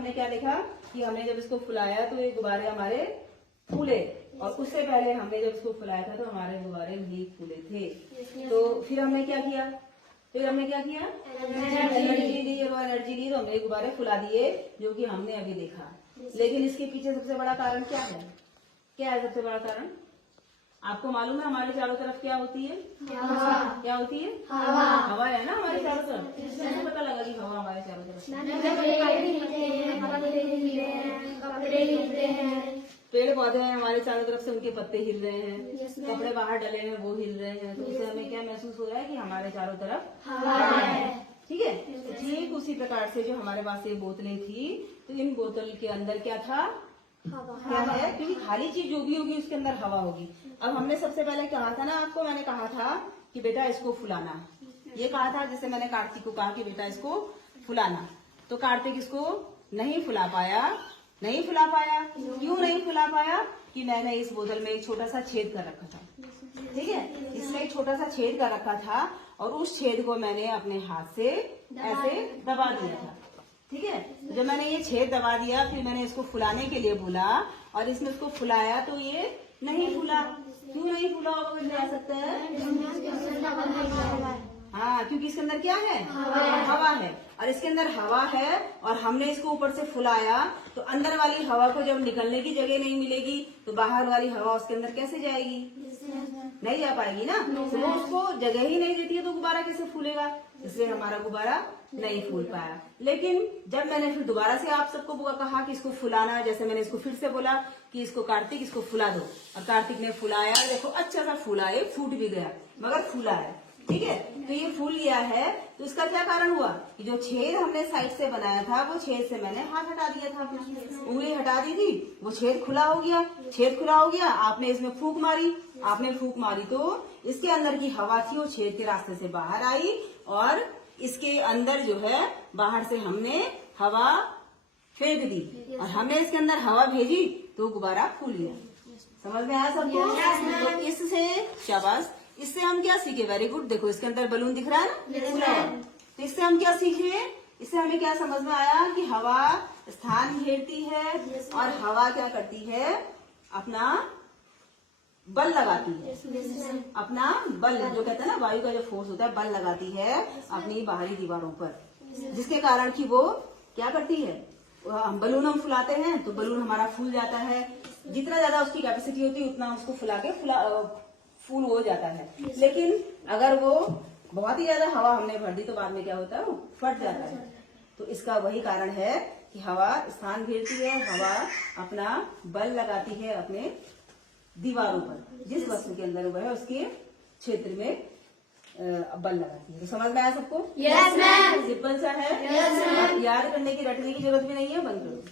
हमने क्या देखा कि हमने जब इसको फुलाया तो ये गुब्बारे हमारे फूले, और उससे पहले हमने जब इसको फुलाया था तो हमारे गुब्बारे नहीं फूले थे। तो फिर हमने क्या किया, एनर्जी ली, और एनर्जी ली तो हमने गुब्बारे फुला दिए, जो कि हमने अभी देखा। लेकिन इसके पीछे सबसे बड़ा कारण क्या है? क्या है सबसे बड़ा कारण? आपको मालूम है हमारे चारों तरफ क्या होती है? क्या होती है? हवा है ना हमारे चारों तरफ। कैसे पता लगा कि हवा हमारे चारों तरफ? पेड़ पौधे हैं हमारे चारों तरफ से, उनके पत्ते हिल रहे हैं, कपड़े बाहर डले हैं वो हिल रहे हैं, तो उससे हमें क्या महसूस हो रहा है कि हमारे चारों तरफ हवा है। ठीक है, तो ठीक उसी प्रकार से जो हमारे पास ये बोतलें थी, तो इन बोतल के अंदर क्या था? क्या है? क्योंकि खाली चीज जो भी होगी उसके अंदर हवा होगी। अब हमने सबसे पहले कहा था ना आपको, मैंने कहा था कि बेटा इसको फुलाना, ये कहा था, जैसे मैंने कार्तिक को कहा कि बेटा इसको फुलाना, तो कार्तिक इसको नहीं फुला पाया। क्यों नहीं फुला पाया? कि मैंने इस बोतल में एक छोटा सा छेद कर रखा था। ठीक है, इसमें एक छोटा सा छेद कर रखा था, और उस छेद को मैंने अपने हाथ से ऐसे दबा दिया था। ठीक है, जब मैंने ये छेद दबा दिया, फिर मैंने इसको फुलाने के लिए बोला, और इसमें इसको फुलाया तो ये नहीं फूला। क्यों नहीं फूला होगा? मुझे आ सकता है हाँ, क्योंकि इसके अंदर क्या है? हवा है, और इसके अंदर हवा है, और हमने इसको ऊपर से फुलाया, तो अंदर वाली हवा को जब निकलने की जगह नहीं मिलेगी तो बाहर वाली हवा उसके अंदर कैसे जाएगी? नहीं जा पाएगी ना, तो वो उसको जगह ही नहीं देती है, तो गुब्बारा कैसे फूलेगा? इसलिए हमारा गुब्बारा नहीं फूल पाया। लेकिन जब मैंने फिर दोबारा से आप सबको कहा कि इसको फुलाना, जैसे मैंने इसको फिर से बोला कि इसको कार्तिक इसको फुला दो, और कार्तिक ने फुलाया, देखो अच्छा सा फूला है, फूट भी गया मगर फूला है। ठीक है, तो ये फूल गया है, तो इसका क्या कारण हुआ कि जो छेद हमने साइड से बनाया था, वो छेद से मैंने हाथ हटा दिया था, उंगली हटा दी थी, वो छेद खुला हो गया। आपने इसमें फूंक मारी, तो इसके अंदर की हवा थी वो छेद के रास्ते से बाहर आई, और इसके अंदर जो है बाहर से हमने हवा फेंक दी, और हमने इसके अंदर हवा भेजी, तो गुब्बारा फूल गया। समझ में आया सबको? तो इससे शाबाश, इससे हम क्या सीखे? Very good. देखो इसके अंदर बलून दिख रहा है ना, तो इससे हम क्या सीखे? इससे हमें क्या समझ में आया कि हवा स्थान घेरती है, और हवा क्या करती है? अपना बल लगाती है, अपना बल, जो कहते हैं ना वायु का जो फोर्स होता है, बल लगाती है अपनी बाहरी दीवारों पर, जिसके कारण कि वो क्या करती है? बलून हम फुलाते हैं तो बलून हमारा फूल जाता है, जितना ज्यादा उसकी कैपेसिटी होती है उतना उसको फुला के फूल हो जाता है। लेकिन अगर वो बहुत ही ज्यादा हवा हमने भर दी तो बाद में क्या होता है? वो फट जाता है। तो इसका वही कारण है कि हवा स्थान घेरती है, हवा अपना बल लगाती है अपने दीवारों पर, जिस वस्तु के अंदर वह है उसके क्षेत्र में बल लगाती है। तो समझ में आया सबको? Yes ma'am. सिंपल सा है, यस मैम। याद करने की, रटने की जरूरत भी नहीं है, बंद करो।